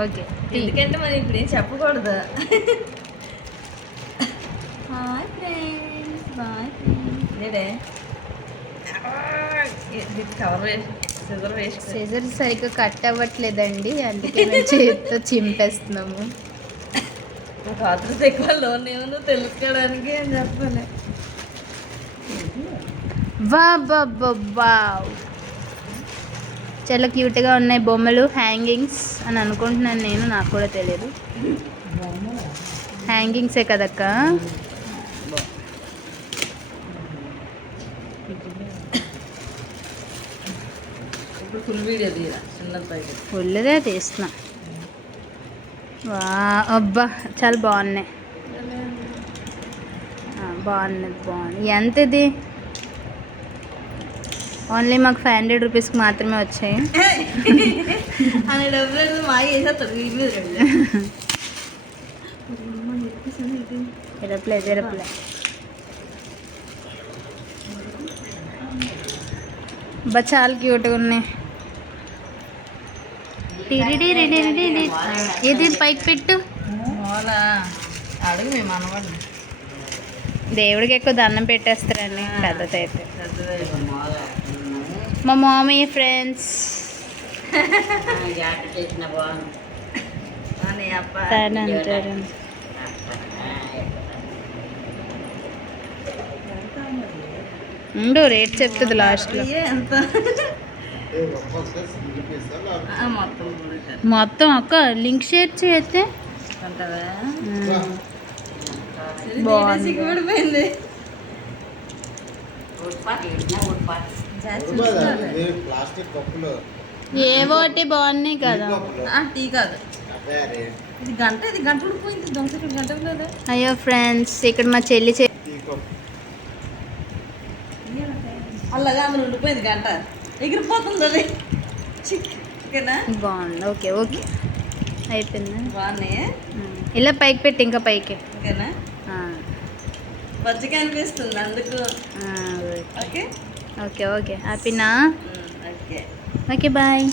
Okay, ఎందుకంటే మరి ఇప్పుడు ఏం చెప్పకూడదు. Hi friends, bye friends. లేదే కవర్ వేసి సీజర్ సరిగ్గా కట్ అవ్వట్లేదండి, అందుకే మేము చేతితో చింపేస్తున్నాము. నాకు ఆతృత ఎక్కువ లోన్ ఏమో తెలుసుకోవడానికి అని చెప్పాలి. వావ్, చాలా క్యూట్గా ఉన్నాయి బొమ్మలు. హ్యాంగింగ్స్ అని అనుకుంటున్నాను నేను, నాకు కూడా తెలియదు. హ్యాంగింగ్సే కదక్క. ఇప్పుడు ఫుల్ వీడియో తీరా, చిన్నది ఫుల్గా తీస్తున్నా. అబ్బా చాలా బాగున్నాయి. బాగుంది. ఎంత ఇది? ఓన్లీ మాకు 500 రూపీస్కి మాత్రమే వచ్చాయి. అని డబ్బులు మా వేసేస్తాడు వీడి మీద. జరపలే బా చాలా క్యూట్గా ఉన్నాయి. ఇది పైకి పెట్టు. అడుగు మేము అనవాడిని. దేవుడికి ఎక్కువ దండం పెట్టేస్తారండి పెద్దదైతే. మా మామీ ఫ్రెండ్స్ ఉండు, రేట్ చెప్తుంది లాస్ట్లో. మొత్తం అక్క లింక్ షేర్ చేస్తే బాగుంది. ఏవోటి బాగున్నాయి కదా. టీ కాదు, ఇది గంట. ఇది గంట ఉడిపోయింది. దొంగ గంట లేదు. అయ్యో ఫ్రెండ్స్, ఇక్కడ మా చెల్లి అలాగా అందులో ఉండిపోయింది గంట, ఎగిరిపోతుంది అది. బాగుంది. ఓకే ఓకే, అయిపోయింది. బాగున్నాయి. ఇలా పైకి పెట్టి, ఇంకా పైకి. ఓకేనా? మంచిగా అనిపిస్తుంది అందుకు. ఓకే ఓకే ఓకే ఓకే, హ్యాపీనా? Okay okay, bye.